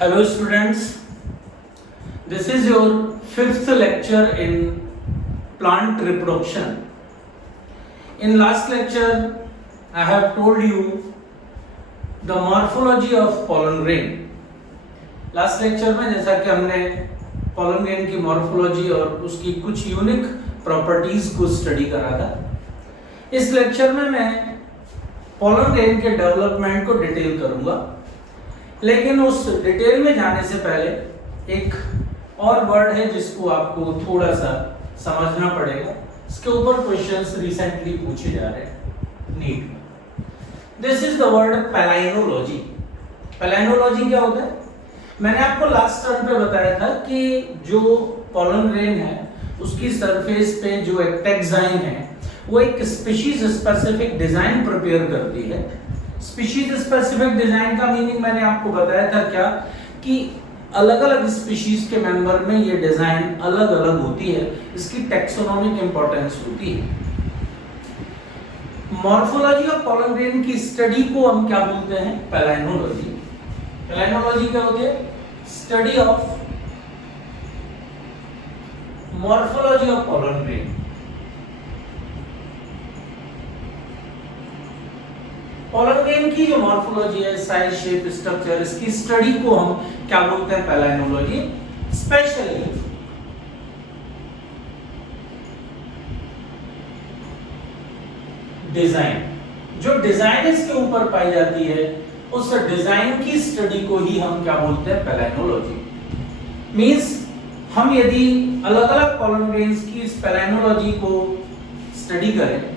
Hello students, this is your fifth lecture in plant reproduction. In last lecture, I have told you the morphology of pollen grain. Last lecture में जैसा कि हमने pollen grain की morphology और उसकी कुछ unique properties को study करा था, इस lecture में मैं pollen grain के development को detail करूँगा. लेकिन उस डिटेल में जाने से पहले एक और वर्ड है जिसको आपको थोड़ा सा समझना पड़ेगा. इसके ऊपर क्वेश्चंस रिसेंटली पूछे जा रहे हैं NEET. This is the word palynology. Palynology क्या होता है? मैंने आपको लास्ट टर्म पे बताया था कि जो पॉलन ग्रेन है उसकी सरफेस पे जो एक टेक्साइन है वो एक स्पीशीज स्पेसिफिक डिजाइन प्रिपेयर करती है. स्पीशीज स्पेसिफिक डिजाइन का मीनिंग मैंने आपको बताया था क्या कि अलग अलग स्पीशीज के मेंबर में ये डिजाइन अलग अलग होती है. इसकी टेक्सोनोमिक इंपॉर्टेंस होती है. मॉर्फोलॉजी ऑफ पॉलन ग्रेन की स्टडी को हम क्या बोलते हैं? पैलाइनोलॉजी. पैलाइनोलॉजी क्या होती है? Study of morphology of pollen grain. Pollen grain की जो मॉर्फोलॉजी है, साइज, शेप, स्ट्रक्चर, इसकी स्टडी को हम क्या बोलते हैं? पैलाइनोलॉजी. स्पेशली डिजाइन, जो डिजाइन इसके ऊपर पाई जाती है उस डिजाइन की स्टडी को ही हम क्या बोलते हैं? पैलाइनोलॉजी. मींस हम यदि अलग अलग पॉलन ग्रेन्स की इस पैलाइनोलॉजी को स्टडी करें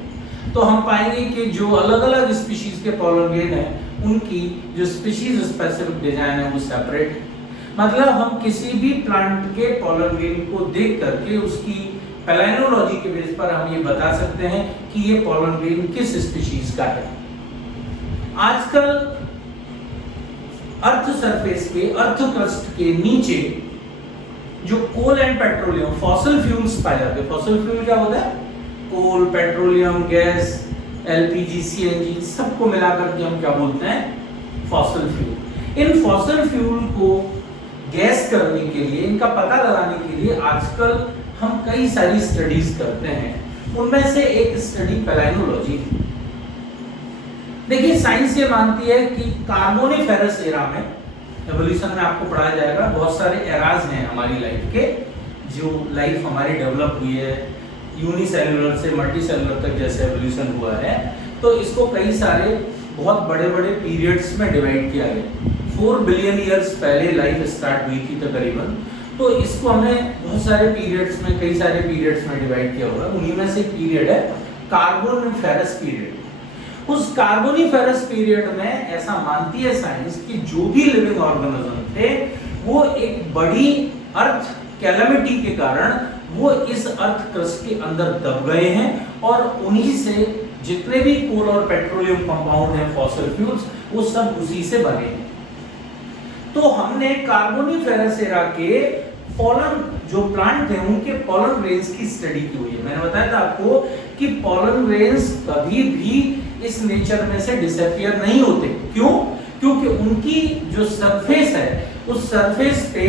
तो हम पाएंगे कि जो अलग अलग स्पीशीज के पॉलन ग्रेन है उनकी जो स्पीशीज स्पेसिफिक डिजाइन है वो सेपरेट है. मतलब हम किसी भी प्लांट के पॉलन ग्रेन को देख करके उसकी पैलाइनोलॉजी के बेस पर हम ये बता सकते हैं कि ये पॉलन ग्रेन किस स्पीशीज का है. आजकल अर्थ सरफेस पे, अर्थ क्रस्ट के नीचे जो coal and petroleum fossil fuels पाए जाते हैं. फॉसिल फ्यूल क्या होता है? Coal, petroleum, gas, LPG, CNG, सबको मिलाकर के हम क्या बोलते हैं? Fossil fuel. इन फॉसिल फ्यूल को गैस करने के लिए, इनका पता लगाने के लिए आजकल हम कई सारी स्टडीज करते हैं. उनमें से एक स्टडी पैलाइनोलॉजी. देखिए, साइंस ये मानती है कि कार्बोनिफेरस एरा में, एवोल्यूशन में आपको पढ़ाया जाएगा, बहुत सारे एराज हैं हमारी लाइफ के, जो लाइफ हमारी डेवलप हुई है यूनिसेलुलर से मल्टीसेलुलर तक जैसे एवोल्यूशन हुआ है. तो इसको कई सारे बहुत बड़े बड़े पीरियड्स में डिवाइड किया गया. 4 बिलियन ईयर्स पहले लाइफ स्टार्ट हुई थी तकरीबन. तो इसको हमने बहुत सारे पीरियड्स में, कई सारे पीरियड्स में डिवाइड किया हुआ है. उन्हीं में से एक पीरियड है कार्बोनिफेरस पीरियड. उस कार्बोनिफेरस पीरियड में ऐसा मानती है साइंस कि जो भी लिविंग ऑर्गेनिज्म थे वो एक बड़ी अर्थ कैलामिटी के कारण वो इस अर्थ क्रस्ट के अंदर दब गए हैं और उन्हीं से जितने भी कोल और पेट्रोलियम कंपाउंड हैं, फॉसिल फ्यूल्स, वो सब उसी से बने हैं. तो हमने कार्बोनिफेरस एरा के पॉलन जो प्लांट थे उनके पॉलन ग्रेन्स की स्टडी की हुई है. मैंने बताया था आपको कि पॉलन ग्रेन्स कभी भी इस नेचर में से डिसअपियर नहीं होते. क्यों? क्योंकि उनकी जो सरफेस है उस सरफेस पे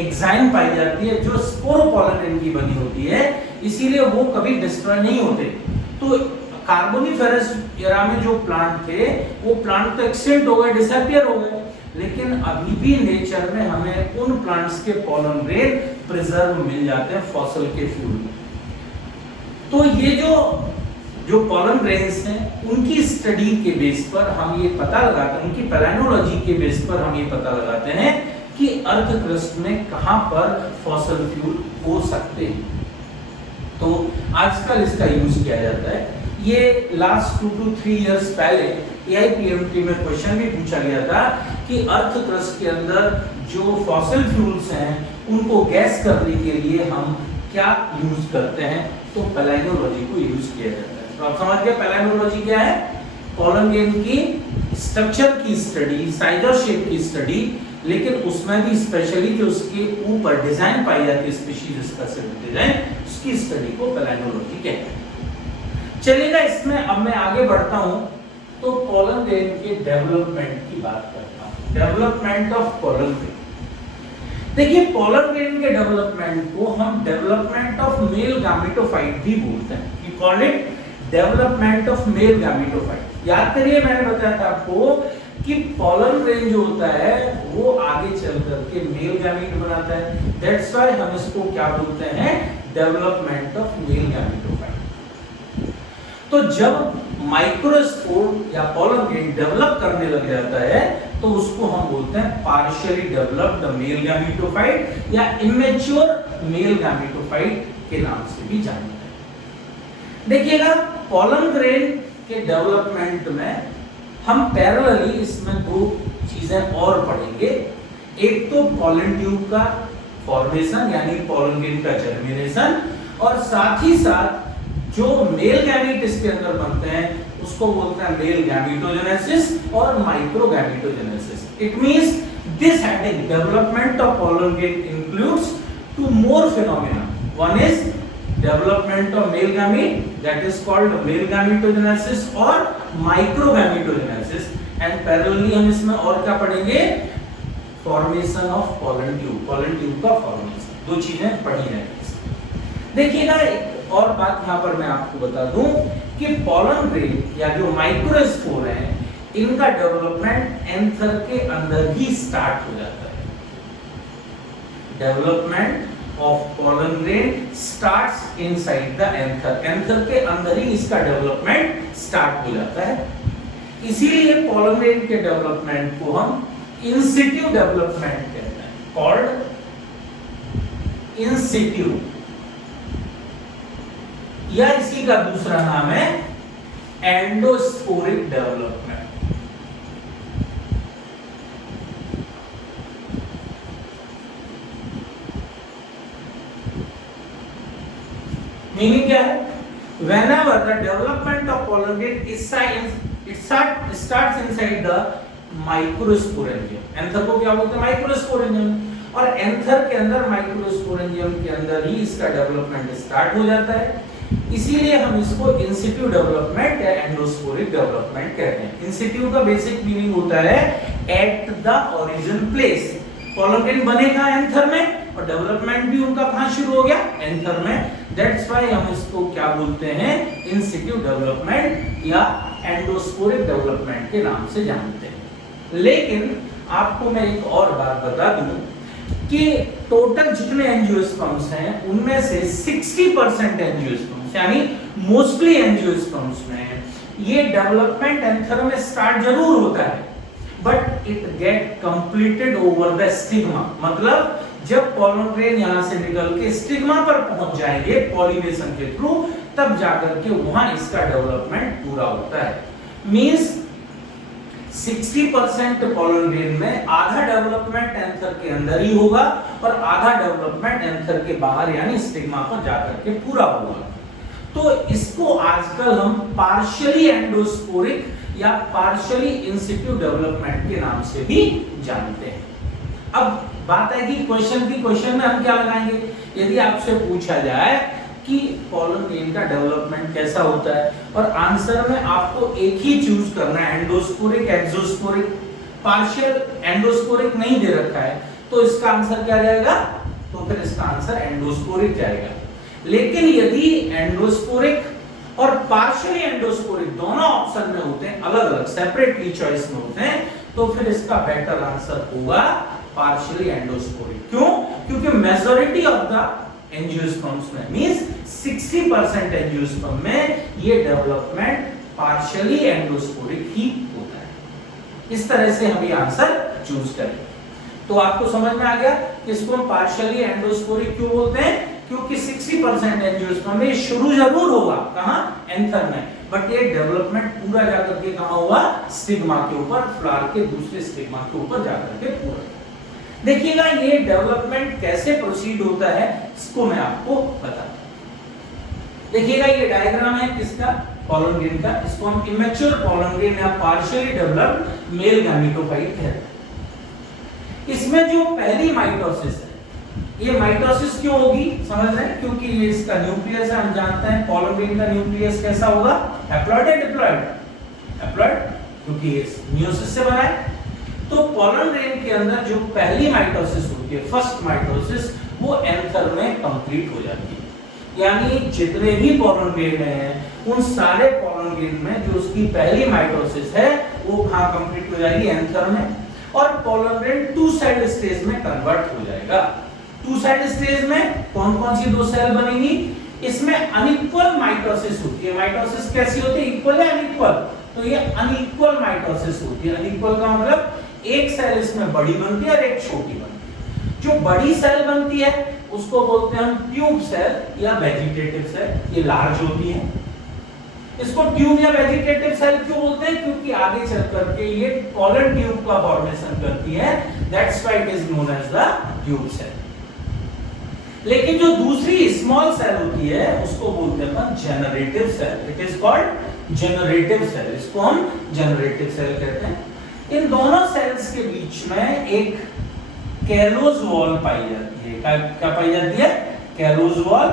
एक्साइन पाई जाती है जो स्पोरोपोलन की बनी होती है, इसीलिए वो कभी डिस्ट्रॉय नहीं होते. तो कार्बोनिफेरस एरा में जो प्लांट थे वो प्लांट तो एक्सटिंक्ट हो गए, डिसअपियर हो गए, लेकिन अभी भी नेचर में हमें उन प्लांट्स के पॉलन ग्रेन प्रिजर्व मिल जाते हैं फॉसिल के फ्यूल में. तो ये जो पॉलन ग्रेन्स हैं उनकी स्टडी के बेस पर हम ये पता लगाते हैं, उनकी पैलाइनोलॉजी के बेस पर हम ये पता लगाते हैं कि अर्थ क्रस्ट में कहां पर फॉसिल फ्यूल हो सकते हैं. तो आजकल इसका यूज किया जाता है. ये लास्ट 2 to 3 इयर्स पहले AIPMT में क्वेश्चन भी पूछा गया था कि अर्थ क्रस्ट के अंदर जो फॉसिल फ्यूल्स हैं उनको गैस करने के लिए हम क्या यूज करते हैं? तो पैलाइनोलॉजी को यूज किया जाता है. तो आप समझ गए पैलाइनोलॉजी क्या है? पॉलन ग्रेन की स्ट्रक्चर की स्टडी, साइज और शेप की स्टडी, लेकिन उसमें भी स्पेशली जो उसके ऊपर डिजाइन पाई जाती है, स्पीशीज स्पेसिफिक डिजाइन, उसकी स्टडी को पैलाइनोलॉजी कहते हैं. चलिएगा, इसमें अब मैं आगे बढ़ता हूं तो पॉलन ग्रेन के डेवलपमेंट की बात करता हूं. Development of pollen grain. देखिए पोलर ग्रेन के डेवलपमेंट को हम डेवलपमेंट ऑफ मेल गैमेटोफाइट भी बोलते हैं। We call it development of male gametophyte. याद करिए मैंने बताया था आपको कि पोलर ग्रेन जो होता है वो आगे चल करके मेल गैमेट बनाता है। दैट्स व्हाई हम इसको क्या बोलते हैं, डेवलपमेंट ऑफ मेल गैमेटोफाइट। तो जब माइक्रोस्पोर या पोलर ग्रेन डेवलप करने लग जाता है तो उसको हम बोलते हैं पार्शियली डेवलप्ड मेल गैमेटोफाइट या इमेच्योर मेल गैमेटोफाइट के नाम से भी जानते हैं। देखिएगा पोलर ग्रेन के डेवलपमेंट में हम पैरेलली इसमें दो चीजें और पढ़ेंगे। एक तो पॉलन ट्यूब का फॉर्मेशन यानी पोलर ग्रेन का जर्मिनेशन, और साथ ही साथ जो मेल गैमेट इसके अंदर बनते हैं उसको बोलते हैं मेल गैमेटोजेनेसिस और microgametogenesis. It means this heading development of polar grain includes two more phenomena. One is development of male gamete, that is called male gametogenesis और microgametogenesis, and parallelly हम इसमें और क्या पढ़ेंगे, formation of pollen tube का formation। दो चीजें पढ़ी रहेंगी। देखिएगा एक और बात यहाँ पर मैं आपको बता दूं कि pollen grain या जो माइक्रोस्पोर हैं इनका डेवलपमेंट एंथर के अंदर ही स्टार्ट हो जाता है। Development of pollen grain starts inside the anther। anther के अंदर ही इसका डेवलपमेंट स्टार्ट हो जाता है। इसीलिए pollen grain के डेवलपमेंट को हम in-situ डेवलपमेंट कहते हैं, called in-situ, या इसी का दूसरा नाम है एंडोस्पोरिक डेवलपमेंट। मीनिंग क्या है, whenever the development of pollen grain is starts inside the microsporangium। Anther को क्या बोलते हैं, माइक्रोस्पोरेंजियम, और एंथर के अंदर माइक्रोस्पोरेंजियम के अंदर ही इसका डेवलपमेंट स्टार्ट हो जाता है। इसीलिए हम इसको इन सिटू डेवलपमेंट या एंडोस्पोरिक डेवलपमेंट कहते हैं। इन सिटू का बेसिक मीनिंग होता है at the origin place. Pollen grain बनेगा एंथर में और डेवलपमेंट भी उनका कहां शुरू हो गया, एंथर में। दैट्स व्हाई हम इसको क्या बोलते हैं, इन सिटू डेवलपमेंट या एंडोस्पोरिक डेवलपमेंट के नाम से जानते हैं। लेकिन आपको मैं एक और बात बता दूं कि टोटल जितने एंजियोस्पर्म्स हैं उनमें से 60% एंजियोस्पर्म्स यानी मोस्टली एंजियोस्पर्म्स में ये डेवलपमेंट एंथर में स्टार्ट जरूर होता है, but it get completed over the stigma. मतलब जब पोलन ग्रेन यहां से निकल के स्टिग्मा पर पहुंच जाएंगे पॉलिनेशन के थ्रू, तब जाकर के वहां इसका डेवलपमेंट पूरा होता है। मींस 60% पोलन ग्रेन में आधा डेवलपमेंट एंथर के अंदर ही होगा और आधा डेवलपमेंट एंथर के बाहर यानी स्टिग्मा पर जाकर के पूरा होगा। तो इसको आजकल हम पार्शियली एंडोस्पोरिक या पार्शियली इन सिटू डेवलपमेंट के नाम से भी जानते हैं। अब बात है कि क्वेश्चन में हम क्या लगाएंगे, यदि आपसे पूछा जाए कि पोलन ग्रेन का डेवलपमेंट कैसा होता है और आंसर में आपको एक ही चूज करना है, एंडोस्पोरिक एक्सोस्पोरिक। पार्शियल एंडोस्पोरिक नहीं दे रखा है तो इसका आंसर क्या जाएगा, तो फिर इसका आंसर एंडोस्पोरिक जाएगा। लेकिन यदि एंडोस्पोरिक और पार्शियली एंडोस्पोरिक दोनों ऑप्शन में होते हैं, अलग अलग सेपरेटली चॉइस में होते हैं, तो फिर इसका बेटर आंसर होगा पार्शियली एंडोस्पोरिक। क्यों? क्योंकि मेजॉरिटी ऑफ द एंजियोस्पर्म्स में मींस 60% एंजियोस्पर्म में ये डेवलपमेंट पार्शियली एंडोस्पोरिक ही होता है। इस तरह से हम ये आंसर चूज करें। तो आपको समझ में आ गया कि इसको हम पार्शियली एंडोस्पोरिक क्यों बोलते हैं, क्योंकि 60% एंजियोस्पर्म में शुरू जरूर होगा, कहां, एंथर में, बट ये डेवलपमेंट पूरा जाकर के कहां होगा, स्टिग्मा के ऊपर, फ्लावर के दूसरे स्टिग्मा के ऊपर जाकर के पूरा। देखिएगा ये डेवलपमेंट कैसे प्रोसीड होता है इसको मैं आपको बताता हूं। देखिएगा ये डायग्राम है किसका, पोलन ग्रेन का। इसको हम इमेच्योर पोलन ग्रेन या पार्शियली डेवलप्ड मेल गैमेटोफाइट कहते हैं। इसमें जो पहली माइटोसिस है, ये माइटोसिस क्यों होगी समझ रहे हैं, क्योंकि ये इसका न्यूक्लियस है। हम जानते हैं पोलन ग्रेन का न्यूक्लियस कैसा होगा, हैप्लॉइड या डिप्लॉइड, हैप्लॉइड, क्योंकि ये मियोसिस से बना है। तो पोलन ग्रेन के अंदर जो पहली माइटोसिस होती है, फर्स्ट माइटोसिस, वो एंथर में कंप्लीट हो जाती है। यानी जितने भी पोलन ग्रेन हैं उन सारे पोलन ग्रेन में जो उसकी पहली माइटोसिस है वो कहां कंप्लीट हो जाएगी, एंथर में। और pollen grain two celled stage में कन्वर्ट हो जाएगा। टू साइड स्टेज में कौन कौन सी दो सेल बनेगी, इसमें अनइक्वल माइटोसिस होती है। माइटोसिस कैसी होती है, इक्वल या अनइक्वल, तो ये अनइक्वल माइटोसिस होती है। अनइक्वल का मतलब एक सेल इसमें बड़ी बनती है और एक छोटी बनती है। जो बड़ी सेल बनती है उसको बोलते हैं हम ट्यूब सेल या वेजिटेटिव सेल, ये लार्ज होती है। इसको ट्यूब या वेजिटेटिव सेल क्यों बोलते हैं, क्योंकि आगे चल करके ये पोलन ट्यूब का फॉर्मेशन करती है, that's why it is known as the tube cell. लेकिन जो दूसरी स्मॉल सेल होती है उसको बोलते हैं अपन generative cell, it is called generative cell, इसको हम जनरेटिव सेल कहते हैं। इन दोनों सेल्स के बीच में एक कैलोज वॉल पाई जाती है। क्या पाई जाती है, कैलोज वॉल,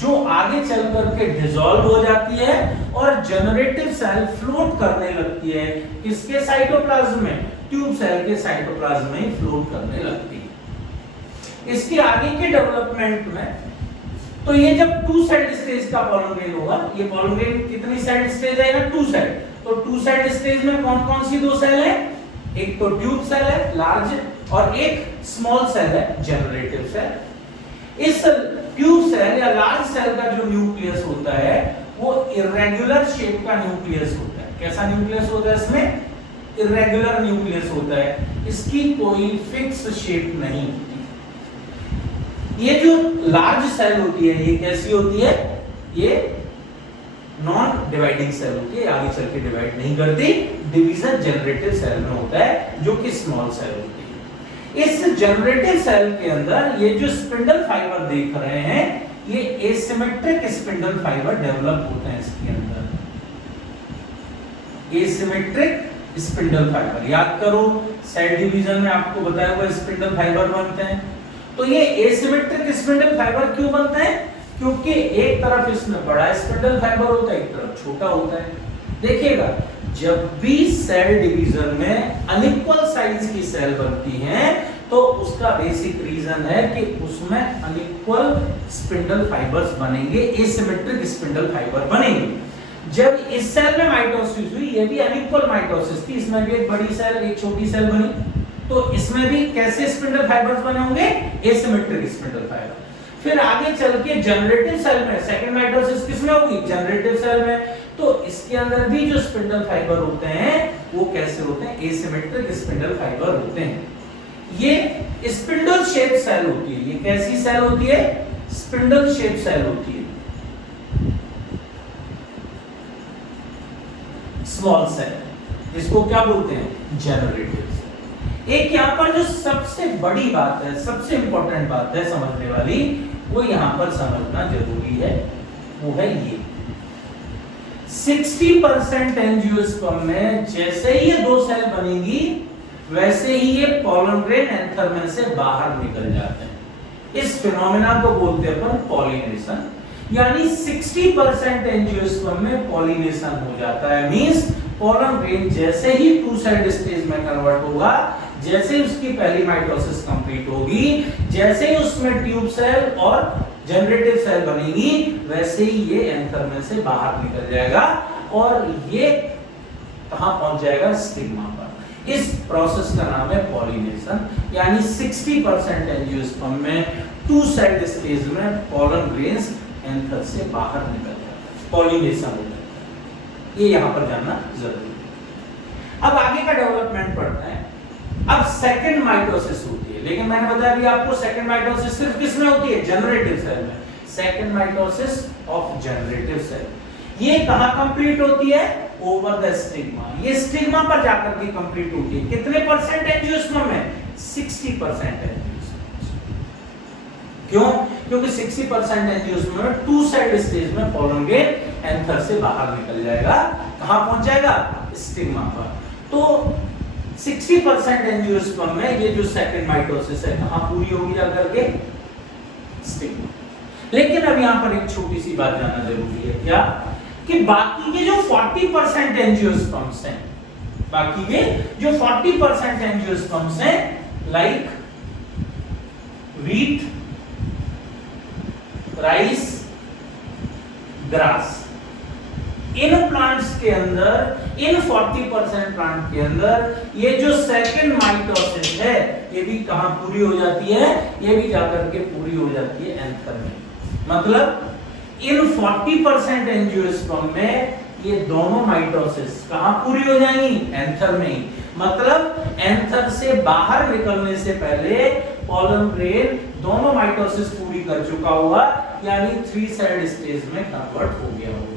जो आगे चल करके डिसॉल्व हो जाती है और जनरेटिव सेल फ्लोट करने लगती है। किसके साइटोप्लाज्म में, ट्यूब सेल के साइटोप्लाज्म में ही फ्लोट करने लगती है। इसके आगे के डेवलपमेंट में तो ये जब टू साइड स्टेज का पोलन ग्रेन होगा, ये पोलन ग्रेन कितनी साइड स्टेज है ना, टू साइड, तो टू साइड स्टेज में कौन कौन सी दो सेल है, एक तो ट्यूब सेल है लार्ज और एक स्मॉल सेल है जनरेटिव सेल। इस ट्यूब सेल या लार्ज सेल का जो न्यूक्लियस होता है वो इरेगुलर शेप का न्यूक्लियस होता है। कैसा न्यूक्लियस होता है इसमें, इरेगुलर न्यूक्लियस होता है, इसकी कोई फिक्स शेप नहीं होती। ये जो लार्ज सेल होती है ये कैसी होती है, ये नॉन डिवाइडिंग सेल होती है, आगे चल के डिवाइड नहीं करती। डिवीजन जनरेटिव सेल में होता है जो कि स्मॉल सेल होती है। इस जनरेटिव सेल के अंदर ये जो स्पिंडल फाइबर देख रहे हैं ये एसिमेट्रिक स्पिंडल फाइबर डेवलप होते हैं इसके अंदर। एसिमेट्रिक स्पिंडल फाइबर, याद करो सेल डिवीजन में आपको बताया हुआ स्पिंडल फाइबर बनते हैं। तो ये एसिमेट्रिक स्पिंडल फाइबर क्यों बनते हैं, क्योंकि एक तरफ इसमें बड़ा स्पिंडल फाइबर होता है, एक तरफ छोटा होता है। देखिएगा जब भी सेल डिवीजन में अनइक्वल साइज की सेल बनती हैं तो उसका बेसिक रीजन है कि उसमें अनइक्वल स्पिंडल फाइबर्स बनेंगे, एसिमेट्रिक स्पिंडल फाइबर बनेंगे। जब इस सेल में माइटोसिस हुई, ये भी अनइक्वल माइटोसिस थी, इसमें भी एक बड़ी सेल एक छोटी सेल बनी, तो इसमें भी कैसे स्पिंडल फाइबर्स बने होंगे, एसिमेट्रिक स्पिंडल फाइबर। फिर आगे चल के जनरेटिव सेल में सेकंड माइटोसिस किसमें होगी, जनरेटिव सेल में, तो इसके अंदर भी जो स्पिंडल फाइबर होते हैं वो कैसे होते हैं, एसिमेट्रिक स्पिंडल फाइबर होते हैं। ये स्पिंडल शेप सेल होती है, ये कैसी सेल होती है, स्पिंडल शेप सेल होती है, स्मॉल सेल, इसको क्या बोलते हैं, जनरेटिव सेल। एक यहाँ पर जो सबसे बड़ी बात है, सबसे इंपॉर्टेंट बात है समझने वाली, वो यहाँ पर समझना जरूरी है, वो है ये 60% एंजियोस्पर्म में जैसे ही ये दो सेल बनेगी वैसे ही ये पोलन ग्रेन एंथर में से बाहर निकल जाते हैं। इस फिनोमेना को बोलते हैं अपन पॉलिनेशन, यानी 60% एंजियोस्पर्म में पॉलिनेशन हो जाता है। मींस पोलन ग्रेन जैसे ही टू साइड स्टेज में कन्वर्ट होगा, जैसे ही उसकी पहली माइटोसिस कंप्लीट होगी, जैसे ही उसमें ट्यूब सेल और जनरेटिव सेल बनेगी, वैसे ही ये एंथर में से बाहर निकल जाएगा और ये कहां पहुंच जाएगा, स्टिग्मा पर। इस प्रोसेस का नाम है पॉलिनेशन, यानी 60% एंजियोस्पर्म में टू साइड स्टेज में पोलन ग्रेन्स एंथर से बाहर निकल जाता है, पॉलिनेशन हो जाता है। ये यहां पर जानना जरूरी है। अब आगे का डेवलपमेंट पढ़ते हैं। अब सेकंड माइटोसिस होती है, लेकिन मैंने बताया भी आपको सेकंड माइटोसिस सिर्फ किसमें होती है, जनरेटिव सेल में। Second mitosis of generative cell, ये कहां कंप्लीट होती है, ओवर द स्टिग्मा। ये स्टिग्मा पर जाकर के कंप्लीट होती है। कितने परसेंट एंजियोस्पर्म में, 60% एंजियोस्पर्म। क्यों, क्योंकि 60% एंजियोस्पर्म में टू साइड स्टेज में पोलन ग्रेन एंथर से बाहर निकल जाएगा, कहां पहुंच जाएगा, स्टिग्मा पर। तो 60% एंजियोस्पर्म में ये जो सेकंड माइटोसिस है कहां पूरी होगी जाकर के, स्टिग्मा। लेकिन अब यहां पर एक छोटी सी बात जानना जरूरी है, क्या, कि बाकी के जो 40% एंजियोस्पर्म्स हैं, बाकी के जो 40% एंजियोस्पर्म्स हैं like wheat, rice, grass, in plants के अंदर, इन 40% प्लांट के अंदर ये जो सेकंड माइटोसिस है ये भी कहां पूरी हो जाती है, ये भी जाकर के पूरी हो जाती है एंथर में। मतलब इन 40% एंजियोस्पर्म में ये दोनों माइटोसिस कहां पूरी हो जाएंगी, एंथर में ही। मतलब एंथर से बाहर निकलने से पहले पॉलन ग्रेन दोनों माइटोसिस पूरी कर चुका हुआ, यानी 3 सेड स्टेज में कन्वर्ट हो गया होगा।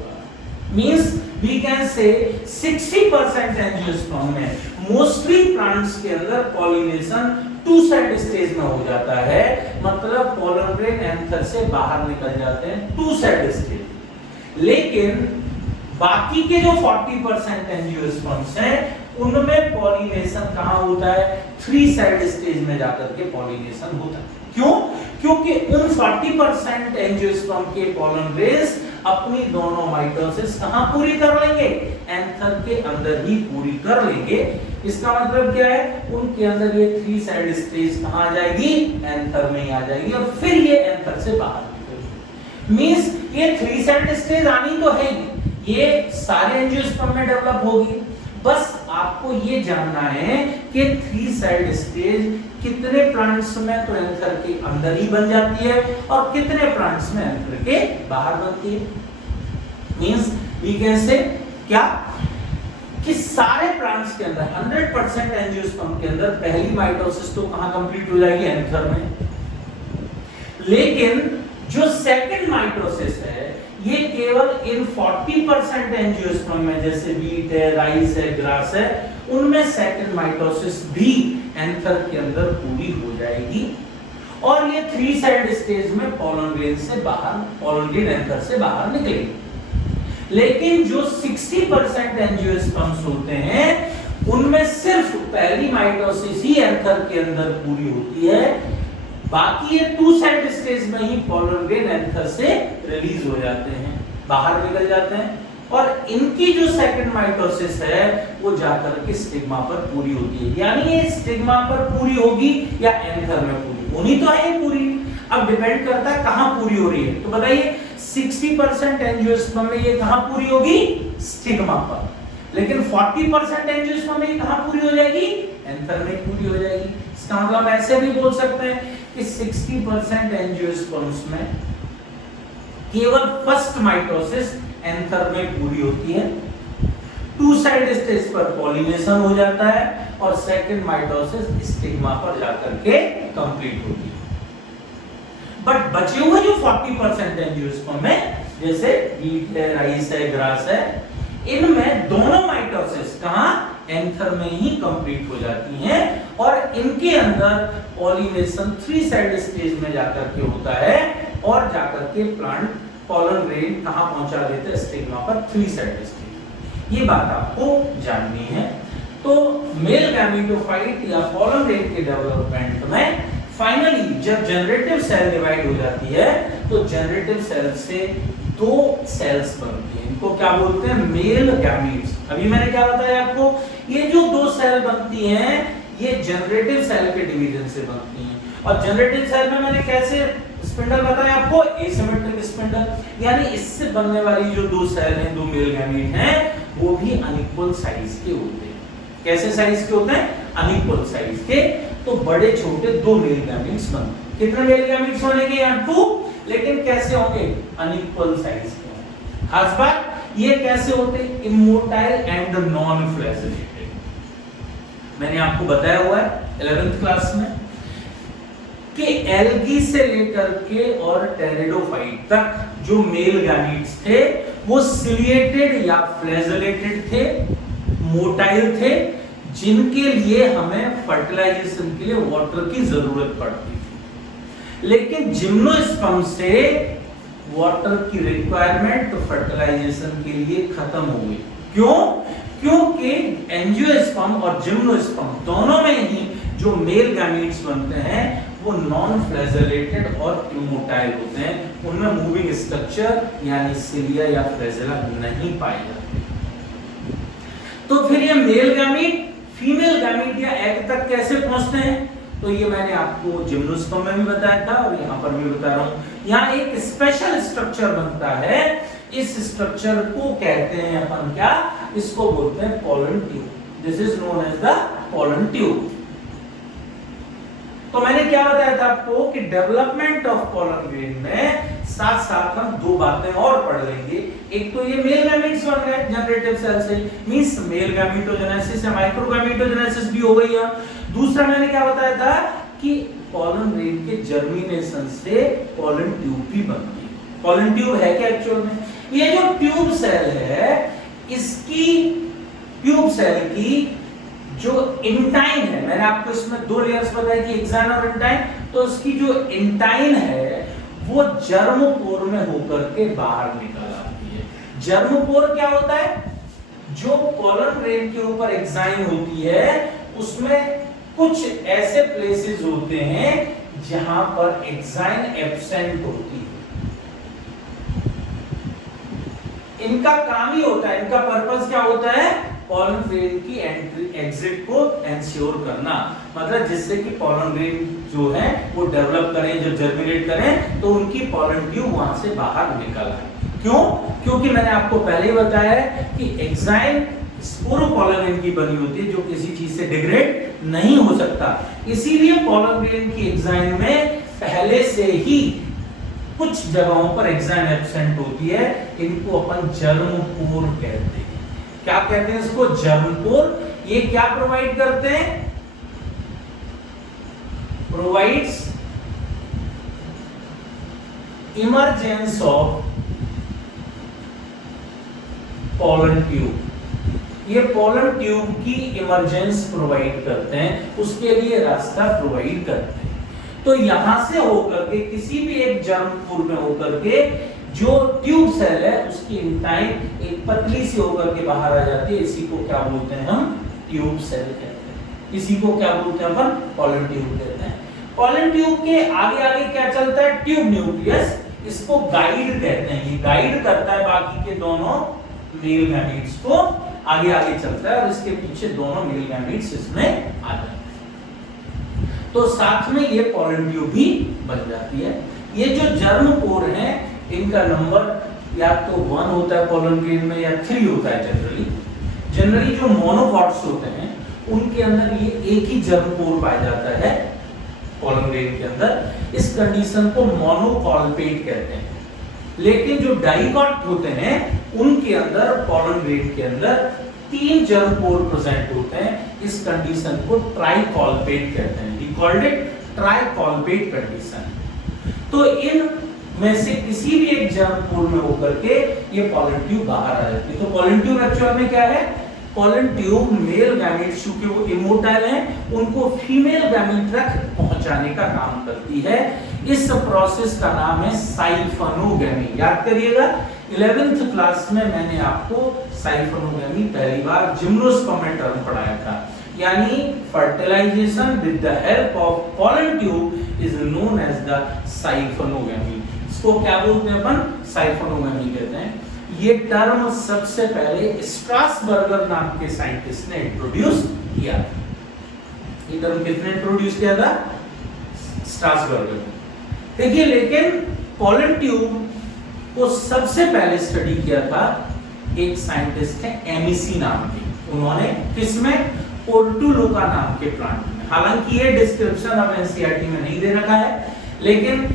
Means we can say 60% angiosperm में मोस्टली प्लांट्स के अंदर पॉलिनेशन 2 सेड स्टेज में हो जाता है। मतलब पॉलन ग्रेन एंथर से बाहर निकल जाते हैं 2 सेड स्टेज। लेकिन बाकी के जो 40% एंजियोस्पर्म्स हैं उनमें पॉलिनेशन कहां होता है, 3 सेड स्टेज में जाकर के पॉलिनेशन होता है। क्यों? क्योंकि उन 40% एंजियोस्पर्म के पॉलन ग्रेन्स अपनी दोनों माइटोसिस कहां पूरी कर लेंगे, एंथर के अंदर ही पूरी कर लेंगे। इसका मतलब क्या है, उनके अंदर ये 3 सेड स्टेज कहां आ जाएगी, एंथर में ही आ जाएगी और फिर ये एंथर से बाहर निकलेगी। मींस ये 3 सेड स्टेज आनी तो है, ये सारे एंजियोस्पर्म में डेवलप होगी। बस आपको ये जानना है कि 3 सेड स्टेज कितने प्लांट्स में तो एंथर के अंदर ही बन जाती है और कितने प्लांट्स में एंथर के बाहर बनती है। मींस वी कैन से क्या कि सारे प्लांट्स के अंदर 100% एंजियोस्पर्म के अंदर पहली माइटोसिस तो कहां कंप्लीट हो जाएगी, एंथर में। लेकिन जो सेकंड माइटोसिस है ये केवल इन 40% एंजियोस्पर्म में, जैसे व्हीट है, राइस है, ग्रास है, उनमें सेकंड माइटोसिस भी एंथर के अंदर पूरी हो जाएगी और ये 3 सेड स्टेज में पॉलन ग्रेन से बाहर, पॉलन ग्रेन एंथर से बाहर निकलेगी। लेकिन जो 60% एंजियोस्पर्म्स होते हैं उनमें सिर्फ पहली माइटोसिस ही एंथर के अंदर पूरी होती है, बाकी ये 2 सेड स्टेज में ही पॉलन ग्रेन एंथर से रिलीज हो जाते हैं, बाहर निकल जाते हैं और इनकी जो सेकंड माइटोसिस है वो जाकर के स्टिग्मा पर पूरी होती है। यानी ये स्टिग्मा पर पूरी होगी या एंथर में पूरी होनी तो है ये पूरी। अब डिपेंड करता है कहां पूरी हो रही है। तो बताइए 60% एंजियोस्पर्म में ये कहां पूरी होगी, स्टिग्मा पर। लेकिन 40% एंजियोस्पर्म में ये कहां पूरी हो जाएगी, एंथर में पूरी हो जाएगी। इसका मतलब ऐसे भी बोल सकते हैं कि 60% एंजियोस्पर्म्स में केवल फर्स्ट माइटोसिस एंथर में पूरी होती है, 2 साइड स्टेज पर पॉलिनेशन हो जाता है और सेकंड माइटोसिस स्टिग्मा पर जाकर के कंप्लीट होती है। बट बचे हुए जो 40% एंजियोस्पर्म में, जैसे व्हीट है, राइस है, ग्रास है, इनमें दोनों माइटोसिस कहां, एंथर में ही कंप्लीट हो जाती हैं और इनके अंदर पॉलिनेशन 3 साइड स्टेज में जाकर के होता है और जाकर के प्लांट पॉलन ग्रेन कहां पहुंचा देते हैं, स्टिग्मा पर 3 साइड स्टेज। ये बात आपको जाननी है। तो मेल गैमेटोफाइट या पॉलन ग्रेन के डेवलपमेंट में फाइनली जब जनरेटिव सेल डिवाइड हो जाती है तो जनरेटिव सेल से 2 सेल्स बनती हैं। इनको क्या बोलते हैं, मेल गैमीट्स। अभी मैंने क्या बताया आपको, ये जो 2 सेल बनती हैं ये जनरेटिव सेल के डिवीजन से बनती हैं। और जनरेटिव सेल में मैंने कैसे स्पिंडल बताया आपको, एसिमेट्रिक स्पिंडल, यानी इससे बनने वाली जो 2 सेल हैं, 2 मेल गैमीट हैं, वो भी अनइक्वल साइज के होते हैं। कैसे साइज के होते हैं, अनइक्वल साइज के। तो बड़े छोटे 2 मेल गैमीट्स बनते हैं। कितने मेल गैमीट्स बनेंगे, यहाँ 2, लेकिन कैसे होंगे, अनइक्वल साइज के। खास बात ये कैसे होते हैं, इमोटाइल एंड नॉन फ्लैजेलेटेड। मैंने आपको बताया हुआ है 11th क्लास में कि एल्गी से लेकर के और टेरिडोफाइट तक जो मेल गैमीट्स थे वो सिलिएटेड या फ्लैजेलेटेड थे, मोटाइल थे, जिनके लिए हमें फर्टिलाइजेशन के लिए वाटर की जरूरत पड़ती थी। लेकिन जिम्नोस्पर्म से वाटर की रिक्वायरमेंट तो फर्टिलाइजेशन के लिए खत्म हो गई। क्यों? क्योंकि एंजियोस्पर्म और जिम्नोस्पर्म दोनों में ही जो मेल गैमीट्स बनते हैं वो नॉन फ्लैजेलेटेड और इमोटाइल होते हैं। उनमें मूविंग स्ट्रक्चर यानी सिलिया या फ्लैजेला नहीं पाए जाते। तो फिर ये मेल गैमीट फीमेल गैमीट या एग तक कैसे पहुंचते हैं, तो ये मैंने आपको जिम्नोस्पर्म में भी बताया था और यहाँ पर भी बता रहा हूँ। यहाँ एक स्पेशल स्ट्रक्चर बनता है, इस स्ट्रक्चर को कहते हैं अपन क्या, इसको बोलते हैं pollen tube. This is known as the pollen tube. तो मैंने क्या बताया था आपको कि डेवलपमेंट ऑफ पोलन ग्रेन में साथ साथ हम दो बातें और पढ़ लेंगे। एक तो ये मेल गैमीट्स बन गए जनरेटिव सेल से, मींस मेल गैमीटोजेनेसिस या माइक्रोगैमीटोजेनेसिस भी हो गई है। दूसरा मैंने क्या बताया था कि पोलन ग्रेन के जर्मिनेशन से पोलन ट्यूब भी बनती है। पोलन ट्यूब है क्या एक्चुअल में, ये जो ट्यूब सेल है इसकी ट्यूब सेल की जो इंटाइन है, मैंने आपको इसमें दो लेयर्स बताई कि एक्साइन और इंटाइन, तो उसकी जो इंटाइन है वो जर्मपोर में होकर के बाहर निकल आती है। जर्मपोर क्या होता है, जो पोलन ग्रेन के ऊपर एक्साइन होती है उसमें कुछ ऐसे प्लेसेस होते हैं जहां पर एक्साइन एब्सेंट होती है। इनका काम ही होता है, इनका पर्पस क्या होता है, पोलन ग्रेन की एंट्री एग्जिट को एंश्योर करना, मतलब जिससे कि पोलन ग्रेन जो है वो डेवलप करें, जो जर्मिनेट करें, तो उनकी पोलन ट्यूब वहां से बाहर निकल आए। क्यों, क्योंकि मैंने आपको पहले ही बताया है कि एक्साइन स्पोरोपोलन इनकी बनी होती है जो किसी चीज से डिग्रेड नहीं हो सकता, इसीलिए पोलन ग्रेन की एक्साइन में पहले से ही कुछ जगहों पर एक्साइन एब्सेंट होती है। इनको अपन जर्मपोर कहते हैं। क्या कहते हैं इसको, जर्मपोर। ये क्या प्रोवाइड करते हैं, provides emergence of pollen tube. ये पोलन ट्यूब की इमरजेंस प्रोवाइड करते हैं, उसके लिए रास्ता प्रोवाइड करते हैं। तो यहां से होकर के किसी भी एक जर्मपोर में होकर के जो ट्यूब सेल है उसकी इंटाइन एक पतली सी होकर के बाहर आ जाती है, इसी को क्या बोलते हैं हम, ट्यूब सेल कहते हैं। इसी को क्या बोलते हैं अपन, पोलन ट्यूब कहते हैं। पोलन ट्यूब के आगे आगे क्या चलता है, ट्यूब न्यूक्लियस, इसको गाइड कहते हैं। ये गाइड करता है बाकी के दोनों मेल गैमीट्स को, आगे आगे चलता है और इसके पीछे दोनों मेल गैमीट्स इसमें आ जाते हैं। तो साथ में ये पोलन ट्यूब भी बन जाती है। ये जो जर्मपोर हैं इनका नंबर या तो 1 होता है पोलन ग्रेन में या 3 होता है जनरली जो मोनोकॉट्स होते हैं उनके अंदर ये एक ही जर्मपोर पाया जाता है पोलन ग्रेन के अंदर। इस कंडीशन को मोनोकॉल्पेट कहते हैं। लेकिन जो डाइकॉट होते हैं उनके अंदर, पोलन ग्रेन के अंदर 3 जर्मपोर प्रेजेंट होते हैं। इस कंडीशन को ट्राइकॉल्पेट कहते हैं। We called it tricolpate condition. तो इन में से किसी भी एक जर्मपोर में होकर के ये पोलन ट्यूब बाहर आ जाती है। तो पोलन ट्यूब एक्चुअल में क्या है, पोलन ट्यूब मेल गैमीट्स चूंकि वो इमोटाइल हैं उनको फीमेल गैमीट तक पहुंचाने का काम करती है। इस प्रोसेस का नाम है साइफोनोगैमी। याद करिएगा 11th क्लास में मैंने आपको साइफोनोगैमी पहली बार जिम्नोस्पर्म में टर्म पढ़ाया था, यानी fertilization with the help of pollen tube is known as the siphonogamy. इसको क्या बोलते हैं अपन, साइफोनोगैमी कहते हैं। ये टर्म सबसे पहले स्ट्रासबर्गर नाम के साइंटिस्ट ने इंट्रोड्यूस किया था। ये टर्म किसने इंट्रोड्यूस किया था, स्ट्रासबर्गर। देखिए लेकिन पोलन ट्यूब को सबसे पहले स्टडी किया था एक साइंटिस्ट है एमिसी नाम के। उन्होंने किसमें, पोर्टुलोका नाम के प्लांट में। हालांकि ये डिस्क्रिप्शन अब एनसीईआरटी में नहीं दे रखा है, लेकिन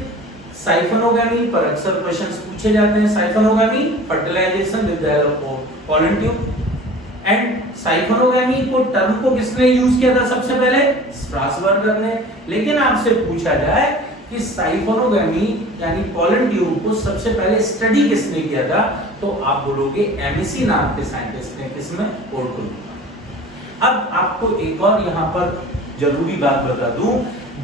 साइफोनोगैमी पर अक्सर क्वेश्चंस पूछे जाते हैं। Siphonogamy fertilization with the help of pollen tube and siphonogamy को टर्म को किसने यूज किया था सबसे पहले, स्ट्रासबर्गर ने। लेकिन आपसे पूछा जाए कि साइफोनोगैमी यानी पोलन ट्यूब को सबसे पहले स्टडी किसने किया था, तो आप बोलोगे एमिसी नाम के साइंटिस्ट ने। किसमें, पोर्टुलोका। अब आपको एक और यहाँ पर जरूरी बात बता दूं,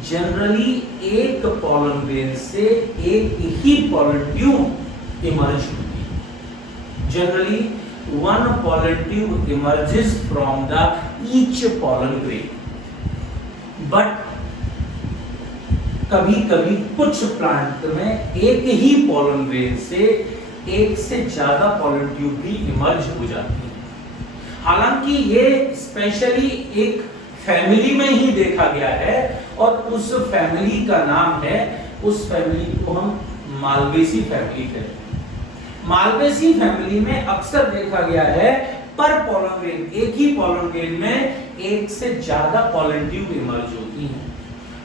जनरली एक पोलन ग्रेन से एक ही पोलन ट्यूब इमर्ज होती है। Generally one pollen tube emerges from the each pollen grain, but कभी कभी कुछ प्लांट में एक ही पोलन ग्रेन से एक से ज्यादा पोलन ट्यूब भी इमर्ज हो जाती है। हालांकि ये स्पेशली एक फैमिली में ही देखा गया है और उस फैमिली का नाम है, उस फैमिली को हम मालवेसी फैमिली कहते हैं। मालवेसी फैमिली में अक्सर देखा गया है पर पोलन ग्रेन, एक ही पोलन ग्रेन में एक से ज्यादा पोलन ट्यूब इमर्ज होती हैं।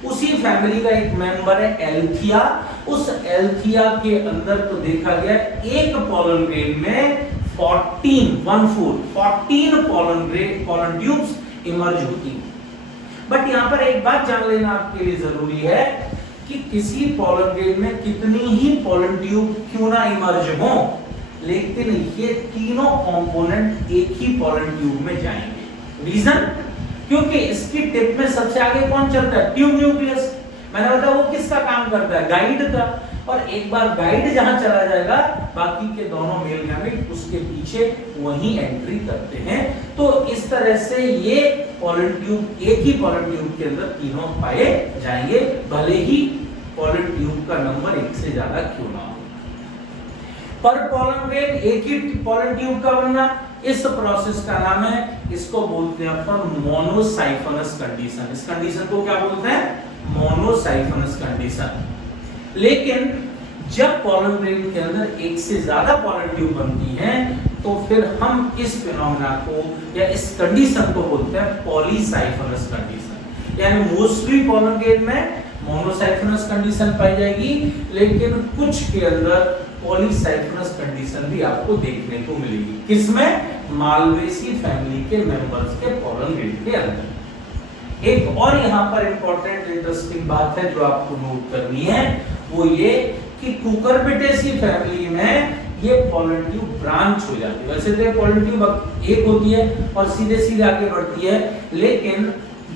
उसी फैमिली का एक मेंबर है एल्थिया, उस एल्थिया के अंदर तो देखा गया एक पोलन ग्रेन में 14 पोलन ट्यूब्स इमर्ज होती हैं। बट यहाँ पर एक बात जान लेना आपके लिए जरूरी है कि किसी पोलन ग्रेन में कितनी ही पोलन ट्यूब क्यों ना इमर्ज हो, लेकिन ये तीनों कंपोनेंट एक ही पोलन ट्यूब में जाएंगे। रीजन, क्योंकि इसकी टिप में सबसे आगे कौन चलता है? Tube nucleus. मैंने बताया वो किसका काम करता है? गाइड का। और एक बार गाइड जहां चला जाएगा, बाकी के दोनों मेल गैमेट उसके पीछे वहीं एंट्री करते हैं। तो इस तरह से ये पोलन ट्यूब, एक ही पोलन ट्यूब के अंदर तीनों पाए जाएंगे, भले ही पोलन ट्यूब का नंबर एक से ज्यादा क्यों ना हो। पर पोलन ग्रेन एक ही पोलन ट्यूब का बनना, इस प्रोसेस का नाम है, इसको बोलते हैं अपन मोनोसाइफनस कंडीशन। इस कंडीशन को क्या बोलते हैं? मोनोसाइफनस कंडीशन। लेकिन जब पोलन ग्रेन के अंदर एक से ज्यादा पोलन ट्यूब बनती हैं, तो फिर हम इस फिनोमेना को या इस कंडीशन को बोलते हैं पॉलीसाइफनस कंडीशन। यानी मोस्टली पोलन ग्रेन में मोनोसाइफनस कंडीशन पाई जाएगी, लेकिन कुछ के अंदर पॉलीसाइफनस कंडीशन भी आपको देखने को मिलेगी। किसमें? मालवेसी फैमिली के मेंबर्स के पोलन ग्रेन के अंदर। एक और यहाँ पर इंपॉर्टेंट इंटरेस्टिंग बात है जो आपको नोट करनी है, वो ये कि कुकुरबिटेसी फैमिली में ये पोलन ट्यूब ब्रांच हो जाती है। वैसे तो पोलन ट्यूब एक होती है और सीधे सीधे आगे बढ़ती है, लेकिन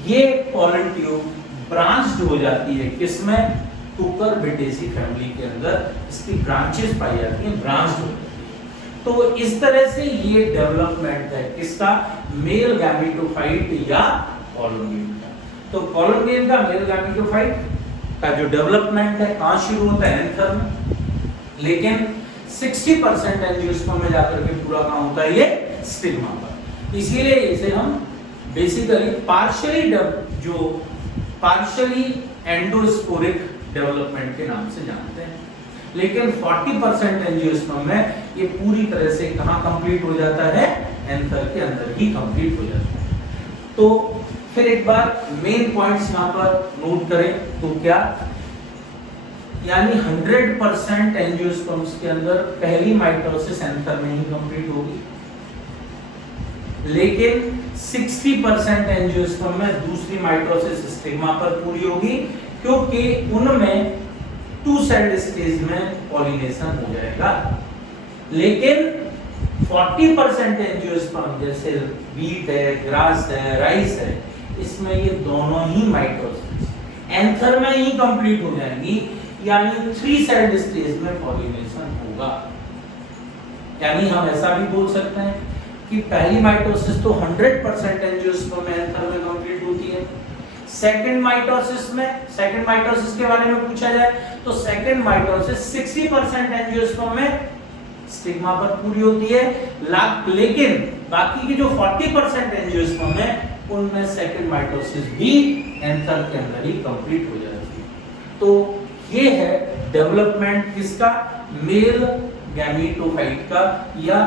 ये पोलन ट्यूब ब्रांच्ड हो जाती है। किसमें? कुकुरबिटेसी फैमिली के अंदर इसकी ब्रांचेस पाई जाती हैं, ब्रांच्ड हो जाती है। तो इस तरह से ये डेवलपमेंट है किसका? मेल गैमेटोफाइट या पोलन ग्रेन का। तो पोलन ग्रेन का, मेल गैमेटोफाइट का जो डेवलपमेंट है कहां शुरू होता है? एंथर में। लेकिन 60% एंजियोस्पर्म में जाकर के पूरा काम होता है ये स्टिग्मा पर। इसीलिए इसे हम बेसिकली पार्शियली एंडोस्पोरिक डेवलपमेंट के नाम से जानते हैं। लेकिन 40% एंजियोस्पर्म में ये पूरी तरह से कहां कंप्लीट हो जाता है? एंथर के अंदर ही कंप्लीट हो जाता है। तो फिर एक बार मेन पॉइंट्स यहाँ पर नोट करें तो क्या, यानी 100% एंजियोस्पर्म्स के अंदर पहली माइटोसिस एंथर में ही कंप्लीट होगी, लेकिन 60% एंजियोस्पर्म में दूसरी माइटोसिस स्टिग्मा पर पूरी होगी, क्योंकि उनमें 2 सेल्ड स्टेज में पॉलिनेशन हो जाएगा। लेकिन 40% एंजियोस्पर्म जैसे व्हीट है, ग्रास है, राइस है, इसमें ये दोनों ही माइटोसिस एंथर में ही कंप्लीट हो जाएंगी, यानी 3 सेल्ड स्टेज में पॉलिनेशन होगा। यानी हम ऐसा भी बोल सकते हैं कि पहली माइटोसिस तो 100% एंजियोस्पर्म में एंथर में कंप्लीट होती है। सेकंड माइटोसिस के बारे में पूछा जाए तो सेकंड माइटोसिस 60% एंजियोस्पर्म में स्टिग्मा पर पूरी होती है, लेकिन बाकी की जो 40% एंजियोस्पर्म है उनमें सेकंड माइटोसिस भी एंथर के अंदर ही कंप्लीट हो जाती है। तो ये है डेवलपमेंट किसका? मेल गैमेटोफाइट का या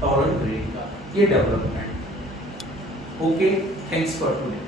पोलन ग्रेन का, ये development. Okay, thanks for today.